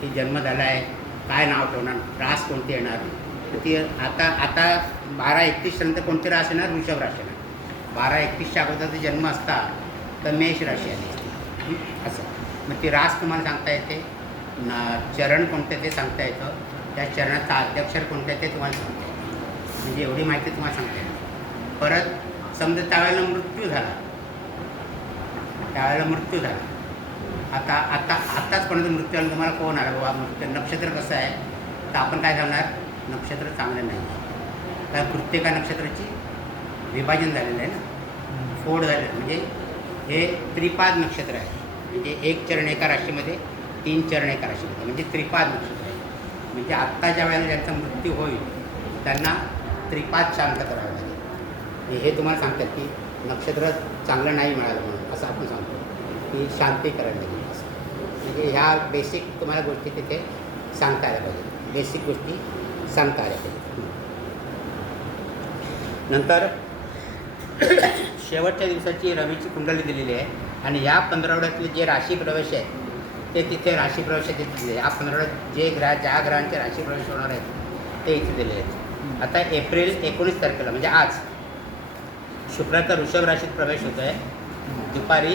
की जन्म झाला आहे, काय नाव ठेवणार, रास कोणती येणार. तर ती आता आता 12-31 नंतर कोणती रास येणार, वृषभ राशी येणार. 12-31च्या अगोदर जन्म असता तर मेष राशी आली असं. मग ती रास तुम्हाला सांगता येते, चरण कोणते ते सांगता येतं, त्या चरणाचा अध्यक्षर कोणतं आहे ते तुम्हाला सांगता येतं. म्हणजे एवढी माहिती तुम्हाला सांगता येते. परत समजा त्यावेळेला मृत्यू झाला, त्यावेळेला मृत्यू झाला, आताच कोणाचा मृत्यू आला, तुम्हाला कोण आला बाबा मृत्यू, नक्षत्र कसं आहे, तर आपण काय करणार, नक्षत्र चांगलं नाही. कारण प्रत्येका नक्षत्राची विभाजन झालेलं आहे ना, फोड झालेलं. म्हणजे हे त्रिपाद नक्षत्र आहे. म्हणजे एक चरण एका राशीमध्ये, 3 चरण एका राशीमध्ये, म्हणजे त्रिपाद नक्षत्र आहे. म्हणजे आत्ताच्या वेळेला ज्यांचा मृत्यू होईल त्यांना त्रिपाद शांत करावं लागेल. हे तुम्हाला सांगतात की नक्षत्र चांगलं नाही मिळालं म्हणून, असं आपण सांगतो की शांती करायला लागेल असं. म्हणजे ह्या बेसिक तुम्हाला गोष्टी तिथे सांगता आल्या पाहिजे, बेसिक गोष्टी सांगता आल्या पाहिजे. नंतर शेवटच्या दिवसाची रवीची कुंडली दिलेली आहे आणि या 15 जे राशी प्रवेश आहेत ते तिथे राशी प्रवेश तिथे दिले. या 15 ज्या ग्रहांचे राशी प्रवेश होणार आहेत ते इथे दिले आहेत. आता एप्रिल 19 तारखेला म्हणजे आज शुक्राचा वृषभ राशीत प्रवेश होतो आहे दुपारी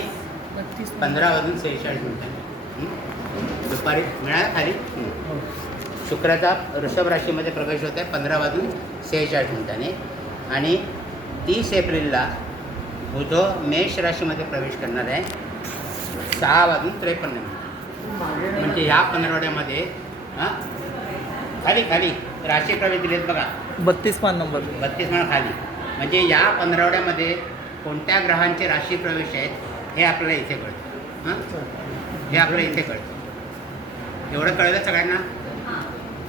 15:46 दुपारी मिळाला खाली. शुक्राचा वृषभ राशीमध्ये प्रवेश होत आहे 15:46 आणि 30 एप्रिलला बुध मेष राशीमध्ये प्रवेश करणार आहे 6:53. म्हणजे ह्या 15 खाली खाली राशी प्रवेश दिलेत बघा, 32 पान नंबर 32 खाली. म्हणजे या 15 कोणत्या ग्रहांचे राशी प्रवेश आहेत हे आपल्याला इथे कळतं. हे आपल्याला इथे कळतं. एवढं कळलं सगळ्यांना.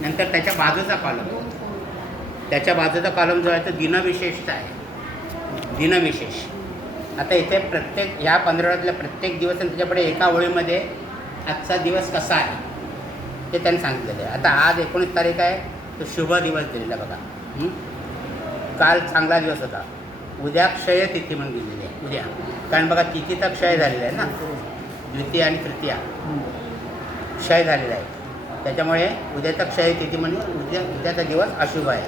नंतर त्याच्या बाजूचा कॉलम जो आहे तो दिनविशेषचा आहे. दिनविशेष. आता इथे प्रत्येक या 15 प्रत्येक दिवस आणि त्याच्यापुढे एका ओळीमध्ये आजचा दिवस कसा आहे ते त्यांनी सांगितलेलं आहे. आता आज 19 तारीख आहे, तो शुभ दिवस दिलेला बघा. काल चांगला दिवस होता. उद्या क्षय तिथी म्हणून दिलेली आहे उद्या, कारण बघा तिथीचा क्षय झालेला आहे ना, द्वितीय आणि तृतीया क्षय झालेला आहे. त्याच्यामुळे उद्याचा क्षय तिथी म्हणजे उद्याचा दिवस अशुभ आहे,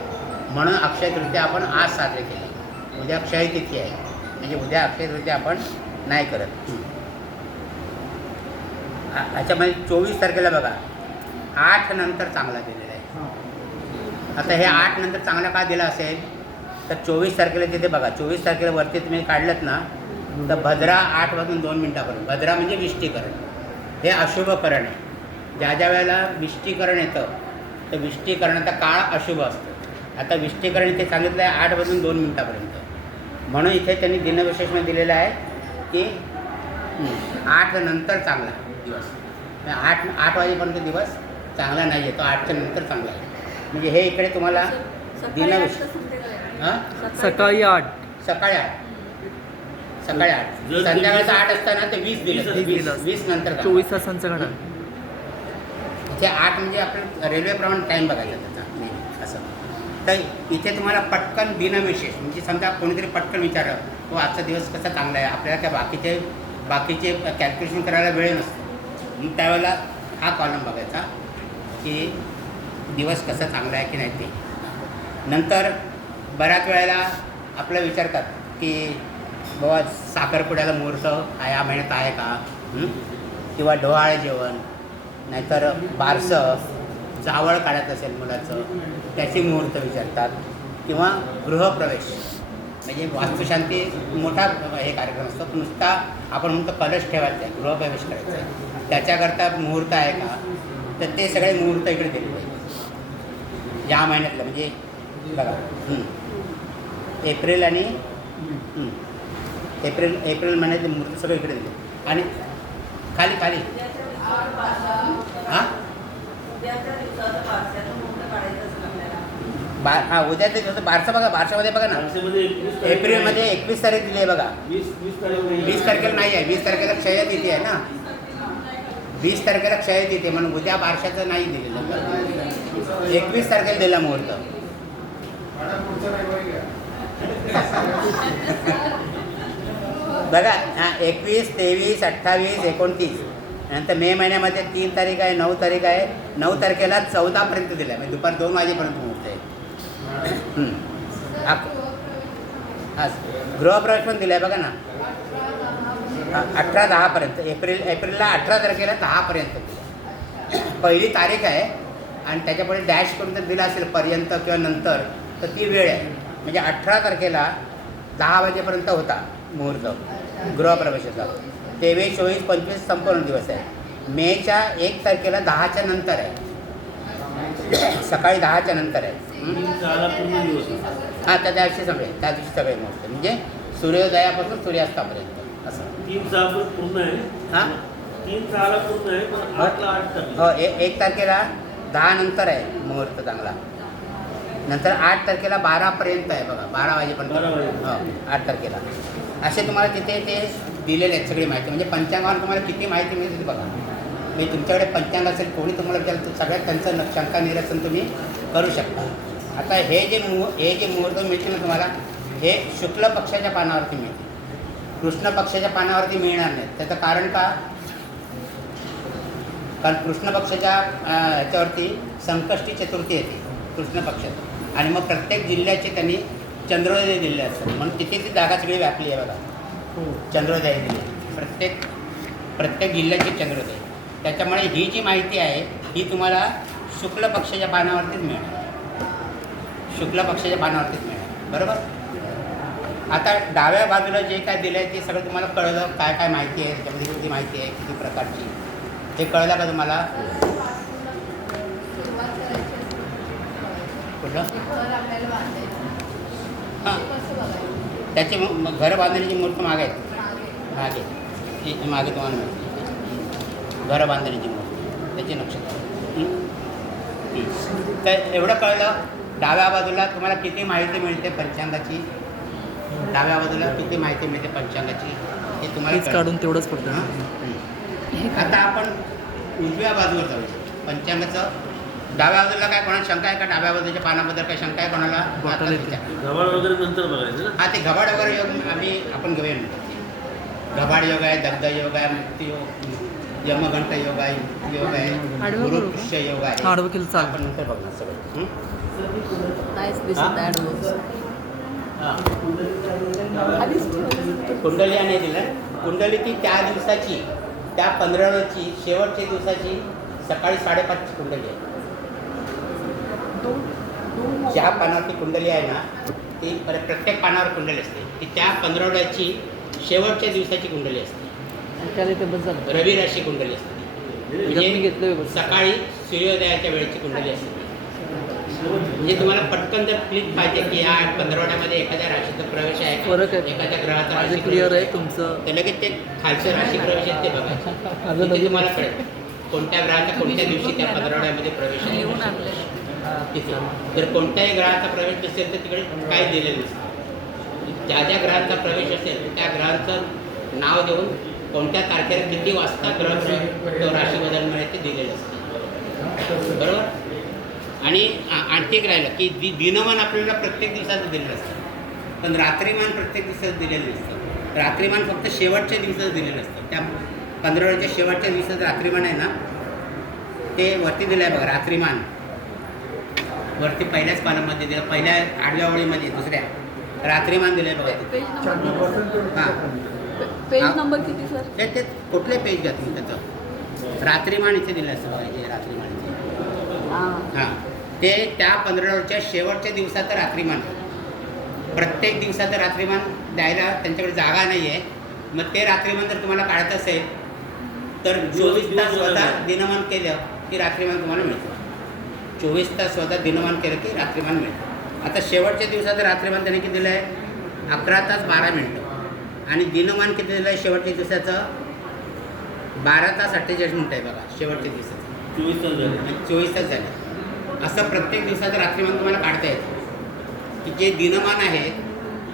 म्हणून अक्षय तृतीया आपण आज साजरी केली. उद्या क्षय तिथी आहे म्हणजे उद्या अक्षय तृतीया आपण नाही करत. ह्याच्यामध्ये 24 तारखेला बघा 8 नंतर चांगला दिलेला आहे. आता हे 8 नंतर चांगला का दिला असेल तर 24 तारखेला तिथे बघा, 24 तारखेला वरती तुम्ही काढलं ना तर भद्रा 8:02 भद्रा म्हणजे विष्टीकरण, हे अशुभकरण आहे. ज्या वेळेला विष्टीकरण येतं तर विष्टीकरणाचा काळ अशुभ असतो. आता विष्टीकरण इथे सांगितलं आहे 8:02 म्हणून इथे त्यांनी दिनविशेषमध्ये दिलेलं आहे की 8 नंतर चांगला दिवस. 8 वाजेपर्यंत दिवस चांगला नाही आहे, तो 8च्या नंतर चांगला आहे. म्हणजे हे इकडे तुम्हाला दिनविशेष सकाळी 8 संध्याकाळचा 8 असताना ते 20 दिलं, 20 नंतर 24 तासांचं घडा. इथे 8 म्हणजे आपण रेल्वेप्रमाणे टाईम बघायचा त्याचा नेहमी असं. तर इथे तुम्हाला पटकन दिनविशेष म्हणजे समजा कोणीतरी पटकन विचारलं तो आजचा दिवस कसा चांगला आहे, आपल्याला काय बाकीचे कॅल्क्युलेशन करायला वेळ नसतो. मग त्यावेळेला हा कॉलम बघायचा की दिवस कसा चांगला आहे की नाही ते. नंतर बऱ्याच वेळेला आपलं विचारतात की बाबा साखरपुड्याला मुहूर्त या महिन्यात आहे का, किंवा डोहाळे जेवण, नाहीतर बारसं जावळ काढत असेल मुलाचं त्याची मुहूर्त विचारतात, किंवा गृहप्रवेश म्हणजे वास्तुशांती मोठा हे कार्यक्रम असतो. नुसता आपण म्हणतो कलश ठेवायचा आहे, गृहप्रवेश करायचा आहे, त्याच्याकरता मुहूर्त आहे का, तर ते सगळे मुहूर्त इकडे दिले पाहिजे या महिन्यातलं. म्हणजे बघा एप्रिल आणि एप्रिल महिन्यातले मुहूर्त सगळे इकडे दिले. आणि खाली उद्याचं दिवस बारसं बघा, बारशामध्ये बघा ना एप्रिलमध्ये 21 तारीख दिली आहे बघा. 20 तारखेला नाही आहे, 20 तारखेला क्षय तिथी आहे ना, 20 तारखेला क्षय तिथी म्हणून उद्या बारशाचं नाही दिलेलं, 21 तारखेला दिला मुहूर्त. बघा 21, 23, 28, 29 नंतर मे महिन्यामध्ये 3 तारीख आहे, 9 तारीख आहे. 9 तारखेला 14पर्यंत दिलं आहे, म्हणजे दुपार 2 वाजेपर्यंत मुहूर्त आहे. हा गृहप्रवेश पण दिला आहे बघा ना, 18-10पर्यंत. एप्रिलला 18 तारखेला 10पर्यंत दिलं. पहिली तारीख आहे आणि त्याच्यापुढे डॅश करून जर दिला असेल पर्यंत किंवा नंतर तर ती वेळ आहे. म्हणजे 18 तारखेला 10 वाजेपर्यंत होता मुहूर्त गृहप्रवेशाचा. 23, 24, 25 संपूर्ण दिवस आहे. मेच्या 1 तारखेला 10च्या नंतर आहे, सकाळी 10च्या नंतर आहे. हां, त्या दिवशी सगळे मुहूर्त म्हणजे सूर्योदयापासून सूर्यास्तापर्यंत असं. 3 पूर्ण आहे. हां 3 पूर्ण आहे, पण 8ला 8 हो. 1 तारखेला 10 नंतर आहे मुहूर्त चांगला. नंतर 8 तारखेला 12पर्यंत आहे बघा, 12 वाजेपर्यंत. 12 वाजे. हो 8 तारखेला. असे तुम्हाला तिथे ते दिलेले आहेत सगळी माहिती. म्हणजे पंचांगावर तुम्हाला किती माहिती मिळते ते बघा. म्हणजे तुमच्याकडे पंचांग असेल, कोणी तुम्हाला विचारलं तर सगळ्यात त्यांचं शंका निरसन तुम्ही करू शकता. आता हे जे मुहूर्त मिळतील ना तुम्हाला, हे शुक्ल पक्षाच्या पानावरती मिळते, कृष्ण पक्षाच्या पानावरती मिळणार नाही. त्याचं कारण का? कारण कृष्ण पक्षाच्या ह्याच्यावरती संकष्टी चतुर्थी येते कृष्ण पक्षात, आणि मग प्रत्येक जिल्ह्याचे त्यांनी चंद्रोदय दिले असतात. म्हणून तिथे ती जागा सगळी व्यापली आहे बघा. चंद्रोदय दिले प्रत्येक जिल्ह्याचे चंद्रोदय. त्याच्यामुळे ही जी माहिती आहे ही तुम्हाला शुक्ल पक्षाच्या पानावरतीच मिळणार, शुक्ल पक्षाच्या पानावरतीच मिळणार. बरोबर. आता डाव्या बाजूला जे काय दिलं आहे ते सगळं तुम्हाला कळलं, काय काय माहिती आहे त्याच्यामध्ये, किती माहिती आहे, किती प्रकारची, हे कळलं का तुम्हाला? कुठलं? हां, त्याचे घर बांधण्याची मूर्त मागे आहेत, मागे तुम्हाला मिळते घर बांधण्याची मूर्त, त्याचे नक्षत्र. तर एवढं कळलं. डाव्या बाजूला तुम्हाला किती माहिती मिळते पंचांगाची, डाव्या बाजूला किती माहिती मिळते पंचांगाची हे तुम्हाला काढून तेवढंच पडतं. आता आपण उजव्या बाजूवर जाऊया पंचांगाचं. डाव्या बाजूला काय कोणाला शंका आहे का? डाव्या बाजूच्या पानाबद्दल काय शंका आहे कोणाला? गव्हाळ वगैरे नंतर बघायचं ना. हां, ते घबाड वगैरे योग आपण घेऊया नंतर. घबाड योग आहे, दग्ध योग आहे, मुक्ती योग, यमघंट योग आहे, युक्ती योग आहे, गुरुपुष्य योग आहे. आडवं केलं चालेल. आपण नंतर बघणार सगळं. कुंडली आणि दिलं. कुंडली ती त्या दिवसाची, त्या 15 शेवटच्या दिवसाची सकाळी 5:30ची कुंडली आहे. ज्या पानावरती कुंडली आहे ना ती प्रत्येक पानावर कुंडली असते, ती त्या 15 शेवटच्या दिवसाची कुंडली असते. रवी राशी कुंडली असते, म्हणजे सकाळी सूर्योदयाच्या वेळेची कुंडली असते. म्हणजे तुम्हाला पटकन जर क्लिक पाहिजे की या 15 एखाद्या राशीचा प्रवेश आहे, एखाद्या ग्रहाचा राशी क्लिअर आहे तुमचं, तर लगेच ते खालचे राशी प्रवेश आहेत ते बघायचे. तिथे तुम्हाला कळेल कोणत्या ग्रहाचा कोणत्या दिवशी त्या 15 प्रवेश आहे. तिथे जर कोणत्याही ग्रहाचा प्रवेश नसेल तर तिकडे काय दिलेलं नसतं. ज्या ज्या ग्रहांचा प्रवेश असेल त्या ग्रहांचं नाव देऊन कोणत्या तारखेला किती वाजता ग्रह तो राशी बदलणार आहे ते दिलेलं असतं. बरोबर. आणि आणखी एक राहिलं की दिनमान आपल्याला प्रत्येक दिवसाचं दिलेलं असतं, पण रात्रीमान प्रत्येक दिवसाचं दिलेलं नसतं. रात्रीमान फक्त शेवटच्या दिवसाचं दिलेलं असतं. त्या 15 शेवटच्या दिवसाचं रात्रीमान आहे ना ते वरती दिलं आहे बघा. रात्रीमान वरती पहिल्याच कॉलममध्ये दिलं, पहिल्या आडव्या ओळीमध्ये दुसऱ्या रात्रीमान दिलं आहे बघा. हां, पेज नंबर किती सर? ते कुठले पेज घ्या तुम्ही त्याचं. रात्रीमान इथे दिलं असतं बघा, हे रात्रीमान इथे. हां, ते त्या 15 शेवटच्या दिवसाचं रात्रीमान. प्रत्येक दिवसाचं रात्रीमान द्यायला त्यांच्याकडे जागा नाही आहे. मग ते रात्रीमान जर तुम्हाला काढायचं असेल तर 24 तास स्वतः दिनमान केलं की रात्रीमान तुम्हाला मिळतं. 24 तास स्वतः दिनमान केलं की रात्रीमान मिळतं. आता शेवटच्या दिवसाचं रात्रीमान त्याने किती दिलं आहे? 11 तास 12 मिनटं. आणि दिनमान किती दिलं आहे शेवटच्या दिवसाचं? 12 तास 48 मिनटं आहे बघा शेवटच्या दिवसाचं. 24 तास झाले. 24 तास झाले. असं प्रत्येक दिवसाचं रात्रीमान तुम्हाला काढता येतं की जे दिनमान आहे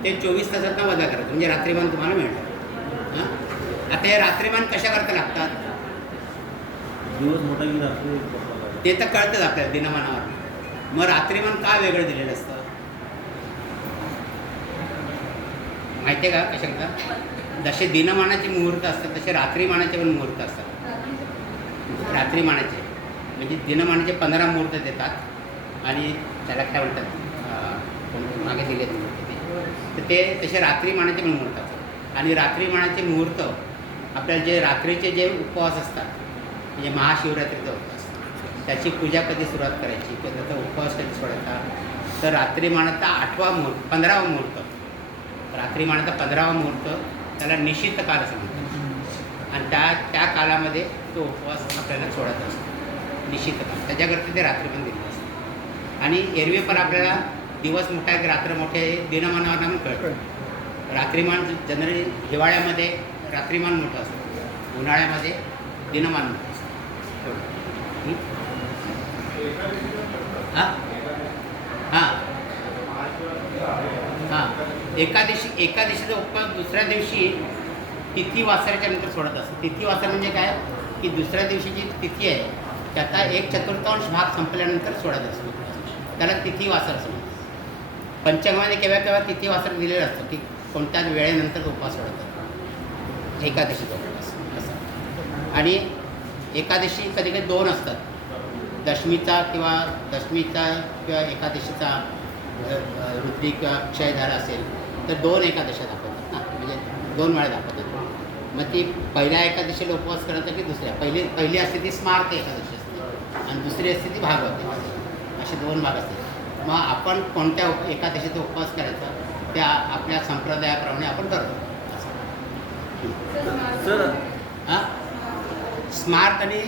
ते 24 तासातनं वजा करायचं म्हणजे रात्रीमान तुम्हाला मिळतं. हां, आता हे रात्रीमान कशा करता लागतात दिवस मोठा की रात्री ते तर कळतंच आपल्याला दिनमानावर. मग रात्रीमान का वेगळं दिलेलं असतं माहिती आहे का? कशा करता? जसे दिनमानाचे मुहूर्त असतात तसे रात्रीमानाचे पण मुहूर्त असतात. रात्रीमानाचे म्हणजे दिनमानाचे 15 मुहूर्त देतात आणि त्याला काय म्हणतात मागे दिले तर ते तसे रात्रीमानाचे पण मुहूर्त असतात. आणि रात्रीमानाचे मुहूर्त आपल्याला जे रात्रीचे जे उपवास असतात म्हणजे महाशिवरात्रीचा उपवास त्याची पूजा कधी सुरुवात करायची किंवा त्याचा उपवास कधी सोडायचा तर रात्रीमानाचा 8वा मुहूर्त 15वा मुहूर्त रात्रीमानाचा 15वा मुहूर्त त्याला निश्चित काल असं म्हणतात. आणि त्या कालामध्ये तो उपवास आपल्याला सोडायचा असतो निश्चित काल त्याच्याकरता ते रात्री पण दिलेलं असतं. आणि एरवी पण आपल्याला दिवस मोठा आहे की रात्र मोठे आहे दिनमानावर पण कळतं. रात्रीमान जनरली हिवाळ्यामध्ये रात्रीमान मोठं असतं उन्हाळ्यामध्ये दिनमान मोठं असतं. हां हां हां एकादशीचा उपवास दुसऱ्या दिवशी तिथी वासराच्या नंतर सोडत असतं. तिथी वासर म्हणजे काय की दुसऱ्या दिवशी जी तिथी आहे त्याचा 1/4 भाग संपल्यानंतर सोडत असतो त्याला तिथी वासर असं म्हणतात. पंचांगामध्ये केव्हा केव्हा तिथी वासर दिलेलं असतं की कोणत्याच वेळेनंतर उपवास सोडतात एकादशीचा उपवास असं. आणि एकादशी कधी कधी 2 असतात दशमीचा किंवा एकादशीचा रुद्री किंवा क्षयधारा असेल तर 2 एकादशा दाखवतात ना म्हणजे 2 वेळा दाखवतात. मग ती पहिल्या एकादशीला उपवास करायचा की दुसऱ्या पहिली असते ती स्मार्त एकादशी असते आणि दुसरी असते ती भागवत एकादशी असे 2 भाग असतात. मग आपण कोणत्या एकादशीचा उपवास करायचा त्या आपल्या संप्रदायाप्रमाणे आपण करतो सर हां स्मार्त आणि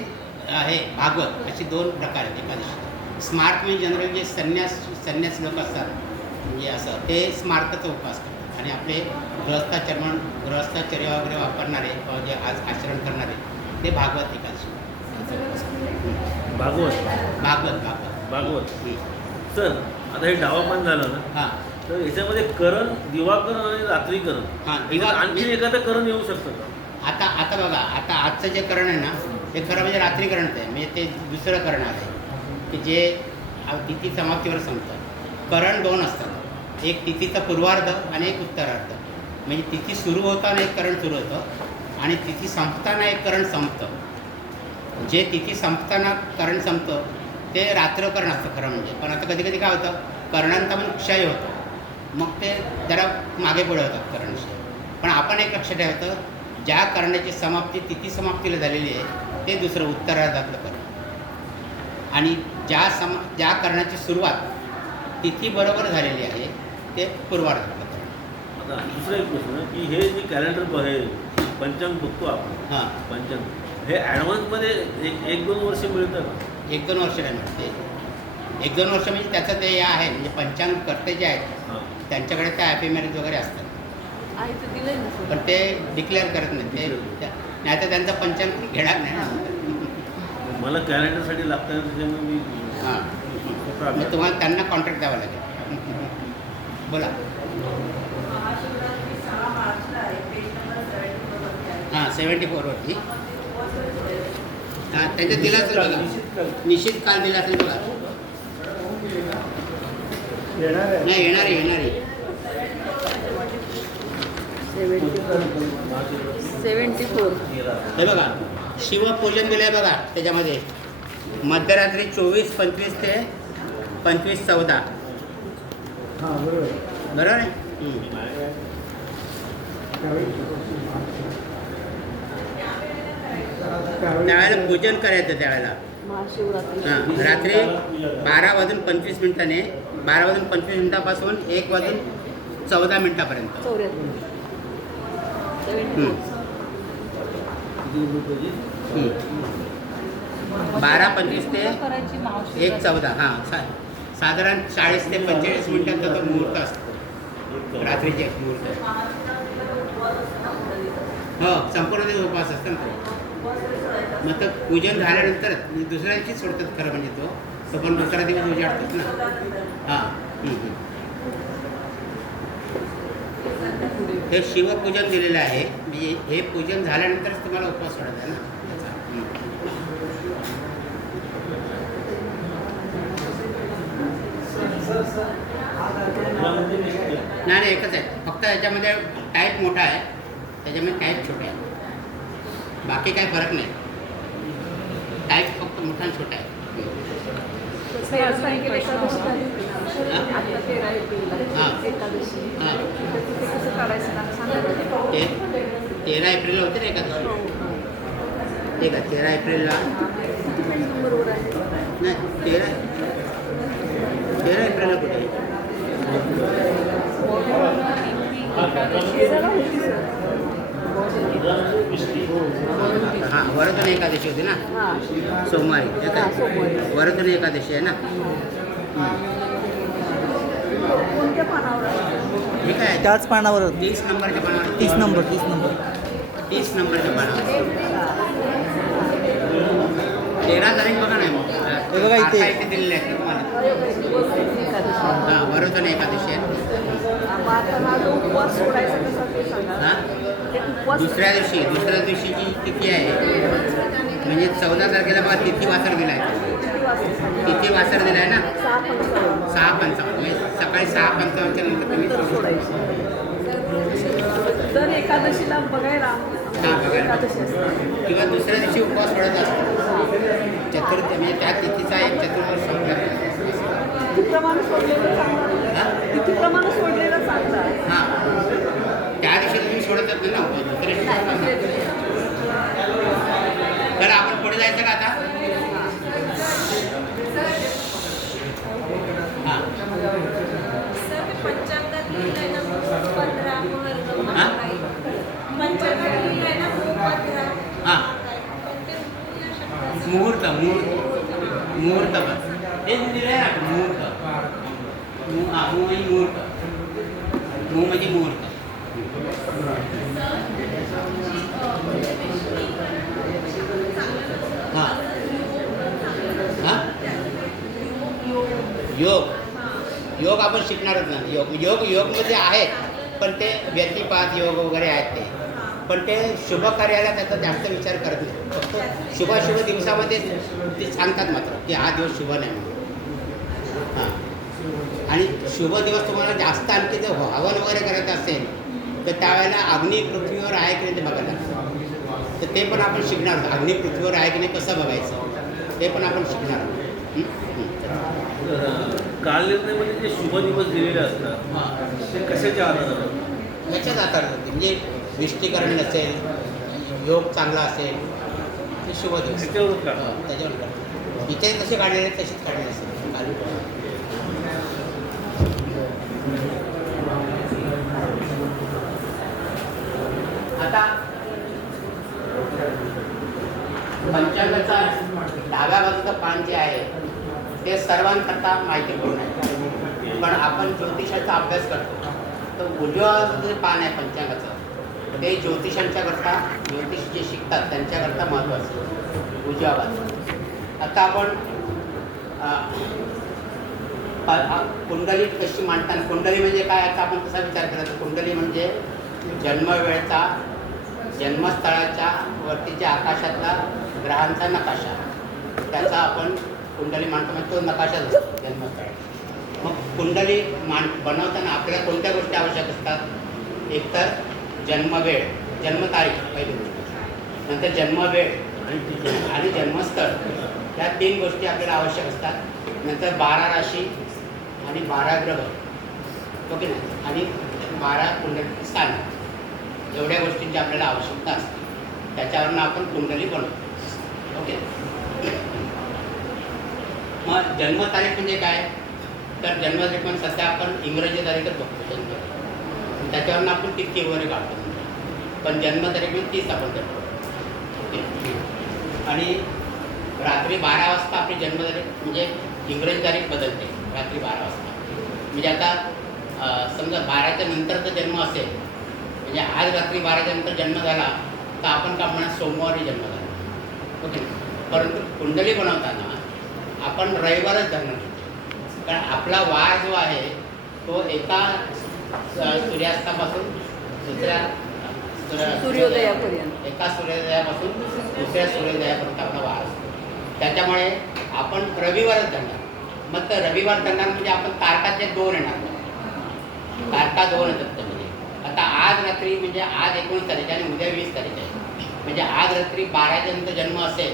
हे भागवत असे 2 प्रकार आहेत एकादशी. स्मार्त म्हणजे जनरल जे संन्यास लोक असतात म्हणजे असं ते स्मार्तचा उपवास करतात आणि आपले गृहस्थाचर्य वगैरे वापरणारे किंवा जे आज आचरण करणारे ते भागवत एकादशी भागवत सर आता हे डावापान झालं ना हां तर याच्यामध्ये करण दिवाकरण आणि रात्रीकरण हां आणखी एखादं करण येऊ शकतं का? आता बघा आता आजचं जे करण आहे ना ते खरं म्हणजे रात्रीकरणच आहे म्हणजे ते दुसरं करण आहे की जे तिथी समाप्तीवर संपतं. करण 2 असतात एक तिथीचा पूर्वार्ध आणि एक उत्तरार्ध म्हणजे तिथी सुरू होताना एक करण सुरू होतं आणि तिथी संपताना एक करण संपतं. जे तिथी संपताना करण संपतं ते रात्रकरण असतं खरं म्हणजे. पण आता कधी कधी काय होतं कर्णांचा पण क्षय होतो मग ते जरा मागे पुढे होतात करणक्षय. पण आपण एक लक्ष ठेवायचं ज्या करण्याची समाप्ती तिथी समाप्तीला झालेली आहे ते दुसरं उत्तरार्धातलं करण आणि ज्या करण्याची सुरुवात तिथी बरोबर झालेली आहे ते पूर्वार्धातलं करण. आता दुसरा एक प्रश्न की हे जे कॅलेंडर आहे पंचांग बघतो आपण हां पंचांग हे ॲडव्हान्समध्ये 1-2 वर्ष मिळतं का? 1-2 वर्ष नाही मिळते. 1-2 वर्ष म्हणजे त्याचं ते आहे म्हणजे पंचांग कर्ते जे आहेत हां त्यांच्याकडे त्या ॲफिमेरीज वगैरे असतात आहे ते दिलंय ना सर. पण ते डिक्लेअर करत नाही ते नाही तर त्यांचं पंचांग घेणार नाही ना. मला कॅलेंडरसाठी लागतं त्याच्यामुळे मी हां मग तुम्हाला त्यांना कॉन्ट्रॅक्ट द्यावा लागेल. बोला हां 74 वरती हां त्याच्यात दिलं असेल बघा निश्चित काल दिला असेल बघा. नाही येणार 74. हे बघा शिवपूजन दिलं आहे बघा त्याच्यामध्ये मध्यरात्री 24-25 ते 25-14 बरोबर आहे. त्यावेळेला पूजन करायचं त्यावेळेला महाशिवरात्री. हां रात्री 12:25 12:25 1:14 मिनिटापर्यंत 12:25 ते करायची महाशिवरात्री. 1:14 हां साधारण 40 ते 45 मिनिटांचा तो मुहूर्त असतो रात्रीचे मुहूर्त. हो संपूर्ण दिवस उपवास असतो ना तो. मग तर पूजन झाल्यानंतर दुसऱ्या दिवशी सोडतात खरं म्हणजे तो पण दुसरा दिवस उजाडतात ना. हां हे शिवपूजन दिलेलं आहे म्हणजे हे पूजन झाल्यानंतरच तुम्हाला उपवास सोडायचा आहे ना त्याचा. नाही एकच आहे फक्त याच्यामध्ये टाईप मोठा आहे त्याच्यामध्ये टाईप छोटा आहे बाकी काही फरक नाही. टाईप मोठा आणि छोटा आहे. 13 तारखेला एकादशी झाली होती ना. हा? आता 13 एप्रिलला हा. एकादशी. हां तर तिथे कसं काढायचं ना सांगा बरं. ते 13 एप्रिलला होते ना एकादशी. ठीक आहे 13 एप्रिलला किती पेज नंबरवर आहे? नाही 13 एप्रिलला कुठे आहे? 13ला होती सर. हां वरदन एकादशी होती ना हां. सोमवारी ते हां, काय सोमवारी. वरदन एकादशी आहे ना. कोणत्या पानावर आहे? हे काय त्याच पानावर 30 नंबरच्या पानावर 30 नंबर 30 नंबर 30 नंबरच्या पानावर 13 तारीख बघा नाही मग हे बघा इथे. तारखा दिलेले आहेत तुम्हाला. एकादशी. हां वरदन एकादशी आहे. मग आता हा जो उपवास सोडायचा कसा ते सांगा. हां ते उपवास दुसऱ्या दिवशीची तिथी आहे म्हणजे 14 तारखेला बघा तिथी वासर दिला आहे. किती वाजता सांगा? तिथी वासर दिला आहे ना 6:55. 6:55 म्हणजे सकाळी 6:55च्या नंतर तुम्ही नंतर सोडायची. दर एकादशीला बघायला बघायला. एकादशी असते. किंवा दुसऱ्या दिवशी उपवास सोडत असतो. चतुर्थी म्हणजे त्या तिथीचा एक चतुर्दशी संपला. तिथीप्रमाणे सोडलेलं चांगलं. हां तिथीप्रमाणे सोडलेलं चांगलं आहे. हां त्या दिवशी तुम्ही सोडतच नाही ना उपवास दुसऱ्या दिवशी सोडता. तर आपण पुढे जायचं का आता हां सर ते पंचांगात लिहिलंय ना 15 वर्ग हां? पंचांगात लिहिलंय ना 15 हां पण ते या शब्दाचं मुहूर्त बस हे दिलं आहे ना मुहूर्त हां मू म्हणजे मुहूर्त मू म्हणजे मुहूर्त हां हां योग आपण शिकणारच नाही. योगमध्ये आहेत पण ते व्यतिपात योग वगैरे आहेत ते पण ते शुभ कार्याला त्याचा जास्त विचार करत नाही. फक्त शुभाशुभ दिवसामध्ये ते सांगतात मात्र की हा दिवस शुभ नाही म्हणून. हां आणि शुभ दिवस तुम्हाला जास्त आणखी जर हवन वगैरे करायचं असेल तर त्यावेळेला अग्नी पृथ्वीवर आहे की नाही ते बघायला लागतं. तर ते पण आपण शिकणार आहोत. अग्नी पृथ्वीवर आहे की नाही कसं बघायचं ते पण आपण शिकणार आहोत. कालनिर्णयमध्ये जे शुभ दिवस दिलेले असतात हां ते कशाच्या आधारावर याच्याच आधार होते म्हणजे विष्टीकरण नसेल योग चांगला असेल ते शुभ दिवस त्याच्यावरच काढतात. त्याच्यावर काढतात. इथे जसे काढलेले आहेत तसेच काढलेले असतात काढले. आता पंचांगाचा डाव्या बाजूचं पान जे आहे ते सर्वांकरता माहितीपूर्ण आहे पण आपण ज्योतिषाचा अभ्यास करतो तर उजव्या बाजूचं जे पान आहे पंचांगाचं ते ज्योतिषांच्याकरता ज्योतिष जे शिकतात त्यांच्याकरता महत्त्वाचं उजव्या बाजू. आता आपण कुंडली कशी मांडताना कुंडली म्हणजे काय आता आपण कसा विचार करायचा कुंडली म्हणजे जन्मवेळचा जन्मस्थळाच्या वरतीच्या आकाशातला ग्रहांचा नकाशा त्याचा आपण कुंडली मांडतो म्हणजे तो नकाशाच असतो जन्मस्थळ. मग कुंडली बनवताना आपल्याला कोणत्या गोष्टी आवश्यक असतात एकतर जन्मवेळ जन्मतारीख पहिली गोष्ट नंतर जन्मवेळ आणि जन्मस्थळ या 3 गोष्टी आपल्याला आवश्यक असतात. नंतर 12 राशी आणि 12 ग्रह ओके ना आणि 12 कुंडली स्थान एवढ्या गोष्टींची आपल्याला आवश्यकता असते. त्याच्यावरून आपण कुंडली बनवतो ओके. मग जन्मतारीख म्हणजे काय तर जन्मतारीख म्हणजे सध्या आपण इंग्रजी तारीखच बघतो जन्म त्याच्यावरून आपण तिथी वगैरे काढतो पण जन्मतारीख म्हणजे 30 आपण करतो ओके. आणि रात्री 12 वाजता आपली जन्मतारीख म्हणजे इंग्रजी तारीख बदलते रात्री 12 वाजता म्हणजे आता समजा 12च्या नंतरचा जन्म असेल म्हणजे आज रात्री 12च्या नंतर जन्म झाला तर आपण का म्हणा सोमवारी जन्म झाला ओके. परंतु कुंडली बनवताना आपण रविवारच धरणार कारण आपला वार जो आहे तो एका सूर्यास्तापासून दुसऱ्या सूर्योदयापर्यंत. एका सूर्योदयापासून दुसऱ्या सूर्योदयापर्यंत आपला वार असतो. त्याच्यामुळे आपण रविवारच धरणार. मग तर रविवार धरणार म्हणजे आपण तारखाचे 2 येणार तारखा 2 येतात त्यामध्ये. आता आज रात्री म्हणजे आज 19 तारीख आणि उद्या 20 तारीख आहे म्हणजे आज रात्री 12च्या नंतर जन्म असेल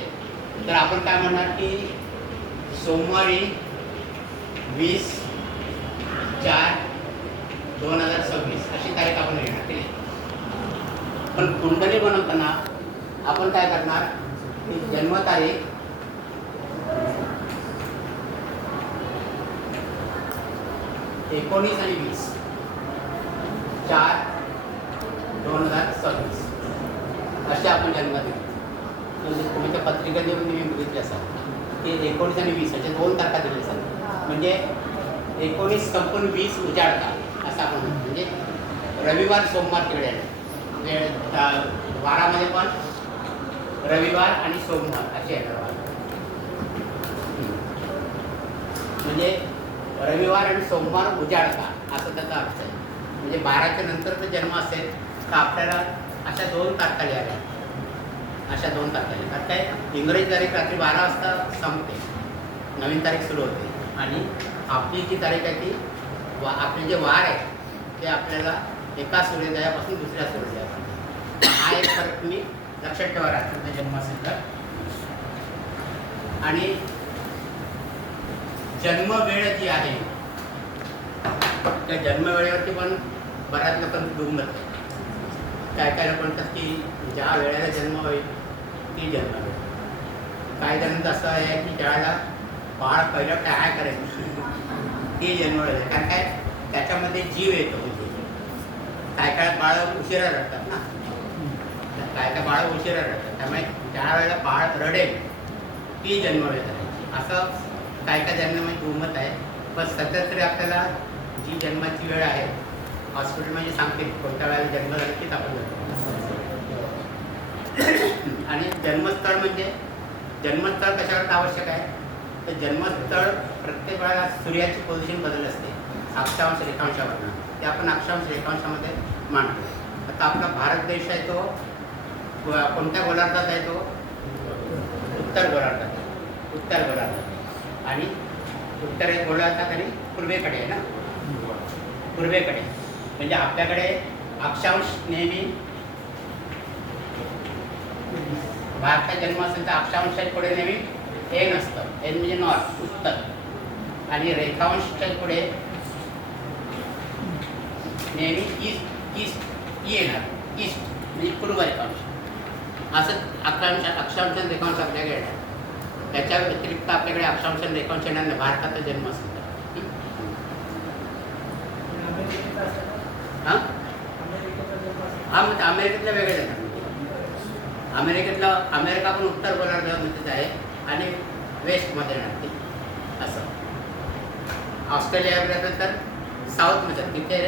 तर आपण काय म्हणणार की सोमवारी 20/4/2026 अशी तारीख आपण घेणार की नाही. पण कुंडली बनवताना आपण काय करणार की जन्मतारीख एकोणीस आणि 20/4/2026 असे आपण जन्मतारीख म्हणजे तुम्ही त्या पत्रिकेमध्ये पण तुम्ही बघितले असाल की 19 आणि 20 अशा 2 तारखा दिल्या असतात. म्हणजे 19 संपून 20 उजाडता असं आपण म्हणतो. म्हणजे रविवार सोमवार तिकडे आहे म्हणजे वारामध्ये पण रविवार आणि सोमवार असे येणार वार. म्हणजे रविवार आणि सोमवार उजाडता असं त्याचा अर्थ आहे. म्हणजे 12च्या नंतरचा जन्म असेल तर आपल्याला अशा 2 तारखा लिहाव्या. अशा 2 तारखा लिहा. कारण काय इंग्रजी तारीख रात्री 12 वाजता संपते, नवीन तारीख सुरू होते आणि आपली जी तारीख आहे ती आपले जे वार आहे ते आपल्याला एका सूर्योदयापासून दुसऱ्या सूर्योदयापर्यंत. हा एक फरक तुम्ही लक्षात ठेवा रात्रीचा जन्म असेल तर. आणि जन्मवेळ जी आहे त्या जन्मवेळेवरती पण बऱ्याच लोकांची दुमत आहे. काय काय लोक म्हणतात की ज्या वेळेला जन्म होईल ती जन्मवेळ. काही जणांचं असं आहे की ज्यावेळेला बाळ पहिलं काय करायचं ती जन्मवेळ आहे. कारण काय त्याच्यामध्ये जीव येतो. म्हणजे काय काय बाळं उशिरा रडतात ना, काय काय बाळं उशिरा रडतात. त्यामुळे ज्या वेळेला बाळ रडेल ती जन्मवेळ करायची असं काय काय जन्मामध्ये दुमत आहे. पण सध्या तरी आपल्याला जी जन्माची वेळ आहे हॉस्पिटलमध्ये सांगतील कोणत्या वेळेला जन्म झाला तीच आपण जातो. आणि जन्मस्थळ म्हणजे जन्मस्थळ कशावर आवश्यक आहे तर जन्मस्थळ प्रत्येक वेळेला सूर्याची पोझिशन बदल असते अक्षांश रेखांशावरनं. ते आपण अक्षांश रेखांशामध्ये मांडतो. आता आपला भारत देश आहे तो कोणत्या गोलार्धात आहे तो उत्तर गोलार्धात. उत्तर गोलार्धात आणि उत्तर गोलार्धात आणि पूर्वेकडे आहे ना, पूर्वेकडे. म्हणजे आपल्याकडे अक्षांश नेहमी भारतात जन्म असेल तर अक्षांशाच्या पुढे नेहमी एन असतं. एन म्हणजे नॉर्थ उत्तर आणि रेखांशच्या पुढे नेहमी ईस्ट ईस्ट येणार. ईस्ट म्हणजे पूर्व रेखांश. असं अक्षांश आणि रेखांश आपल्याकडे आहे. त्याच्या व्यतिरिक्त आपल्याकडे अक्षांश आणि रेखांश येणार नाही भारताचा जन्म असेल तर. हां हां मग अमेरिकेतल्या वेगळे येतात. अमेरिका पण उत्तर गोलार्धामध्येच आहे आणि वेस्टमध्ये राहते असं. ऑस्ट्रेलिया तर साऊथमध्ये तिथे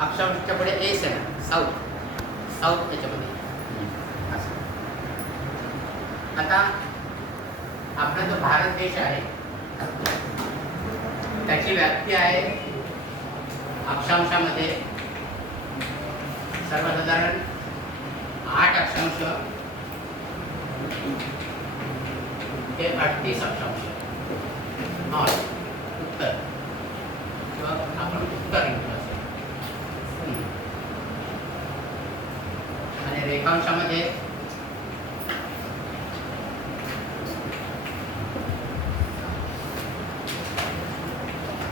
अक्षांशच्या पुढे एस आहे ना, साऊथ त्याच्यामध्ये असं. आता आपला जो भारत देश आहे त्याची व्याप्ती आहे अक्षांशामध्ये सर्वसाधारण 8 अक्षांश ते 38 अक्षांश नॉर्थ उत्तर किंवा आपण उत्तर म्हणतो असं. आणि रेखांशामध्ये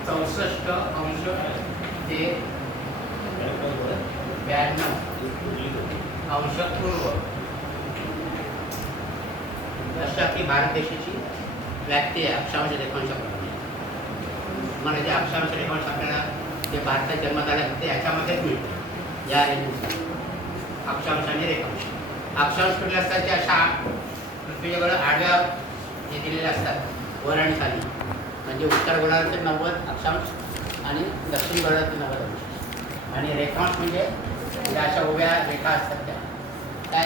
64 अंश ते 92 अंश पूर्व अशा की भारत देशाची व्याप्ती आहे अक्षांश रेखांशाप्रमाणे. मला जे अक्षांश रेखांश आपल्याला जे भारतात जन्म झाले ते याच्यामध्येच मिळते. या रेंजनुसार अक्षांश आणि रेखांश. अक्षांश कुठले असतात ते अशा पृथ्वीच्या आडव्या जे दिलेले असतात वर आणि खाली. म्हणजे उत्तर गोलार्धाचे 90 अक्षांश आणि दक्षिण गोलार्धाचे 90 अंश. आणि रेखांश म्हणजे ज्या अशा उभ्या रेखा असतात त्या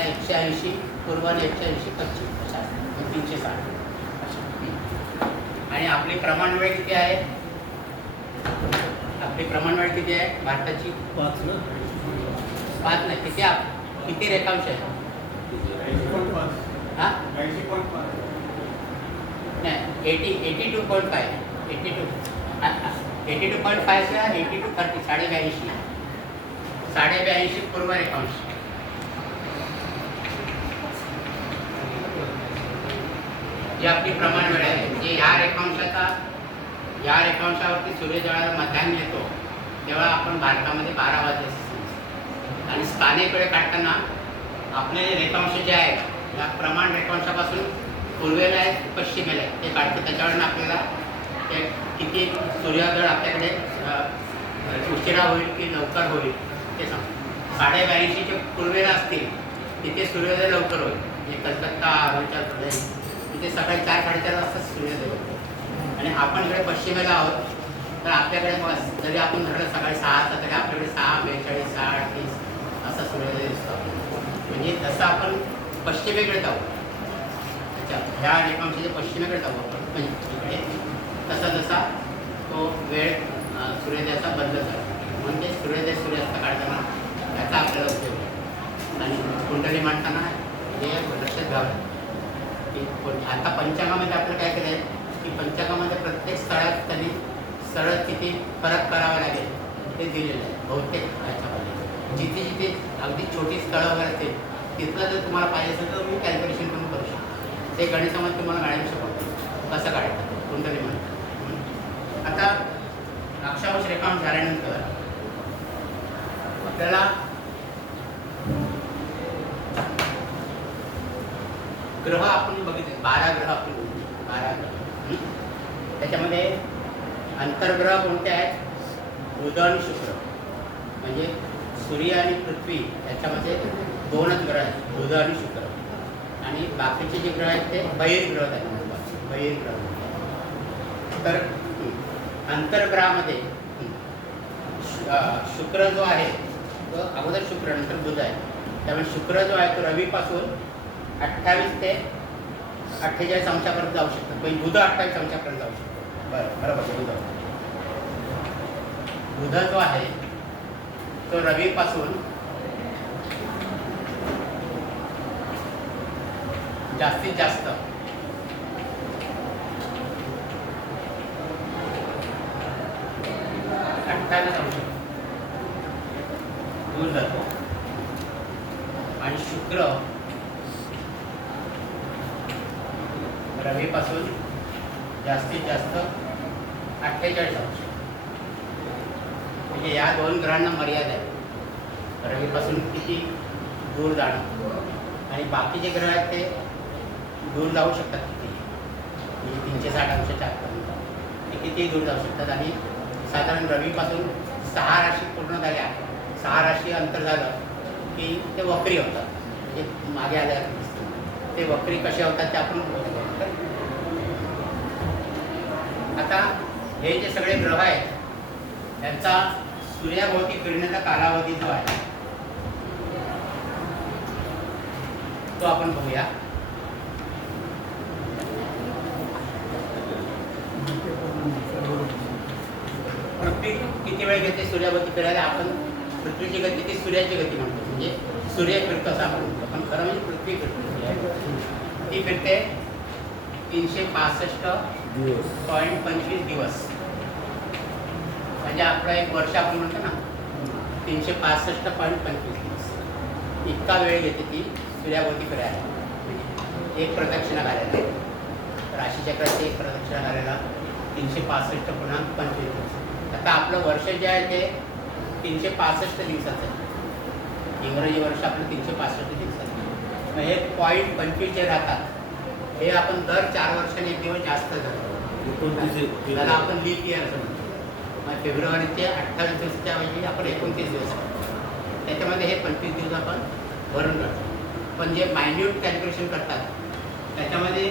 180 पूर्व आणि 180 पश्चिम अशा 360 आणि आपली प्रमाणवेळ किती आहे? आपली प्रमाणवेळ किती आहे भारताची? 5 ना? 5 नाही. किती रेखांश आहे? हां नाही 82.5 82.5 ला 80 to 30 82 पूर्व रेखांश. जी आपली प्रमाण वेळ आहे म्हणजे या रेखांशावरती सूर्य जेव्हा मध्यान्ह येतो तेव्हा आपण भारतामध्ये 12 वाजले असं समजतो. आणि स्थानिक वेळ काढताना आपले रेखांश जे आहेत या प्रमाण रेखांशापासून पूर्वेला आहेत पश्चिमेला आहेत ते काढतो. त्याच्यावरून आपल्याला ते किती सूर्योदय आपल्याकडे उशिरा होईल की लवकर होईल ते सांगतो. 82.5 जे पूर्वेला असतील तिथे सूर्योदय लवकर होईल. म्हणजे कलकत्ता अरुणाचल प्रदेश तिथे सकाळी 4-4:30 वाजता सूर्योदय होतो. आणि आपण इकडे पश्चिमेला आहोत तर आपल्याकडे मग जरी आपण धरलं सकाळी 6चा तरी आपल्याकडे 6:42, 6:38 असा सूर्योदय दिसतो. म्हणजे जसं आपण पश्चिमेकडे जाऊ अच्छा ह्या रेखांशाच्या पश्चिमेकडे जाऊ आपण म्हणजे इकडे तसा जसा तो वेळ सूर्योदयाचा बदलत जातो. म्हणजे सूर्योदय सूर्यास्त काढताना याचा आपल्याला उपयोग आहे. आणि कुंडली मांडताना हे लक्षात घ्यावं की आता पंचांगामध्ये आपलं काय केलं आहे की पंचांगामध्ये प्रत्येक स्थळात त्यांनी सरळ किती फरक करावा लागेल ते दिलेलं आहे. बहुतेक याच्यामध्ये जिथे जिथे अगदी छोटी स्थळं वगैरे असतील तिथलं जर तुम्हाला पाहिजे असेल तर मी कॅल्क्युलेशन करून करू शकतो. ते गणितामध्ये तुम्हाला मॅडम शिकवतो कसं काढतात कुंडली मांडतात. आता अक्षांश रेखांश झाल्यानंतर आपल्याला ग्रह आपण बघितले 12 ग्रह आपण बघितले. 12 ग्रह त्याच्यामध्ये अंतर्ग्रह कोणते आहेत बुध आणि शुक्र म्हणजे सूर्य आणि पृथ्वी याच्यामध्ये 2च ग्रह आहेत बुध आणि शुक्र. आणि बाकीचे जे ग्रह आहेत ते बहिर्ग्रह त्याच्यामध्ये बहिर्ग्रह. तर अंतर्ग्रहामध्ये शुक्र जो आहे तो अगोदर शुक्र नंतर बुध आहे. त्यामुळे शुक्र जो आहे तो रवीपासून 28 ते 48 अंशापर्यंत जाऊ शकतो. पण बुध 28 अंशापर्यंत जाऊ शकतो. बरोबर. बुध जो आहे तो रवीपासून जास्तीत जास्त 28 अंश दूर जातो. आणि शुक्र रवीपासून जास्तीत जास्त 48 अंश. म्हणजे या 2 ग्रहांना मर्यादा आहे रवीपासून किती दूर जाणं. आणि बाकीचे ग्रह आहेत ते दूर जाऊ शकतात किती म्हणजे 360 अंशाच्या आतपर्यंत ते किती दूर जाऊ शकतात. आणि साधारण रवीपासून 6 राशी पूर्ण झाल्या 6 राशी अंतर झालं की ते वक्री होतात. म्हणजे मागे आल्यावर दिसतं ते वक्री कसे होतात ते आपण बघू. आता हे जे सगळे ग्रह आहेत त्यांचा सूर्याभोवती फिरण्याचा कालावधी जो आहे तो आपण बघूया. पृथ्वी किती वेळ घेते सूर्याभोवती फिरायला. आपण पृथ्वीची गती ती सूर्याची गती म्हणतो. म्हणजे सूर्य फिरतो असं आपण म्हणतो पण खरं म्हणजे पृथ्वी फिरते. ती फिरते 365.25 दिवस. म्हणजे आपलं एक वर्ष आपण म्हणतो ना 365.25 दिवस इतका वेळ घेते ती सूर्याभोवती फिरायला. एक प्रदक्षिणा घालायला राशीचक्राची एक प्रदक्षिणा घालायला 365.25 दिवस. आता आपलं वर्ष जे आहे ते 365 दिवसाचं आहे. इंग्रजी वर्ष आपलं 365 दिवसाचं. मग हे 0.25 जे राहतात हे आपण दर 4 वर्षांनी एक दिवस जास्त जातो. त्याला आपण लीप इयर असं म्हणतो. मग फेब्रुवारीचे 28 दिवसाच्या ऐवजी आपण 29 दिवस करतो. त्याच्यामध्ये हे 25 दिवस आपण भरून काढतो. पण जे मायन्यूट कॅल्क्युलेशन करतात त्याच्यामध्ये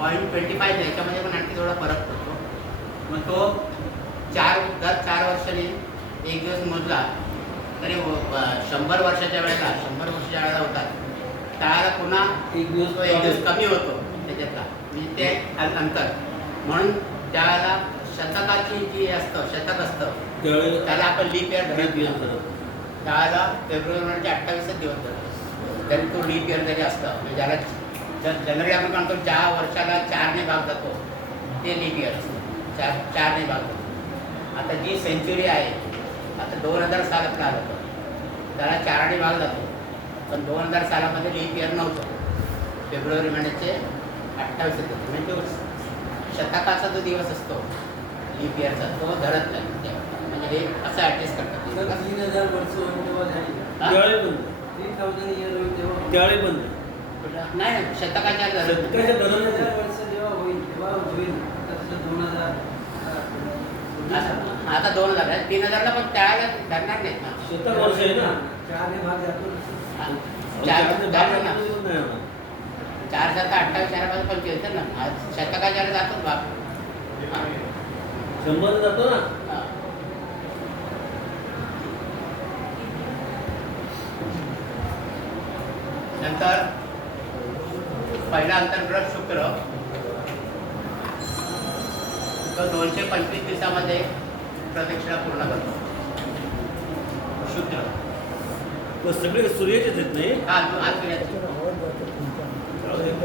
0.25 याच्यामध्ये पण आणखी थोडा फरक पडतो. मग तो दर 4 वर्षांनी एक दिवस मोजला तरी 100 वर्षाच्या वेळेला होतात त्याला पुन्हा एक दिवस कमी होतो त्याच्यातला म्हणजे ते अंतर. म्हणून त्याला शतकाची जी शतक असतं त्याला आपण लीप इयर धरतो. त्याला फेब्रुवारीचे 28 दिवस धरतो. तरी तो लीप इयर जरी असतं म्हणजे ज्याला जनरली आपण म्हणतो ज्या वर्षाला 4ने भाग जातो ते लीप इयर असतं. 4ने भाग जातो. आता जी सेंच्युरी आहे आता 2000 साल आपलं आलं होतं त्याला 4ने भाग जातो. पण 2000 सालामध्ये लीप इयर नव्हतं. फेब्रुवारी महिन्याचे 28 येतो म्हणजे तो शतकाचा जो दिवस असतो लीप इयरचा तो धरत नाही तेव्हा. म्हणजे हे असं ॲडजस्ट करतात. 3000 वर्ष होईल तेव्हा झाली. हा? त्यावेळी बंद 3000 इयर होईल तेव्हा. त्यावेळी बंद नाही शतकाच्या धरत नाही. शतकाच्या धरत 3000 नाही. वर्ष जेव्हा होईल तेव्हा होईल. तसं 2000 आता 2000 आहे 3000ला पण त्याला धरणार नाहीत ना. शतक वर्ष आहे ना. 4 ने भाग जातो. हा. चार चार ते धरणार ना. नाही होणार. 4 जाता 28 4 25 तर ना आज शतकाच्या जातो बाप. हा. 100 जातो ना. हा. नंतर पहिला अंतर्ग्रह शुक्र तो 225 दिवसामध्ये प्रदक्षिणा पूर्ण करतो. शुक्र मग सगळे सूर्याचेच आहेत नाही. हा आज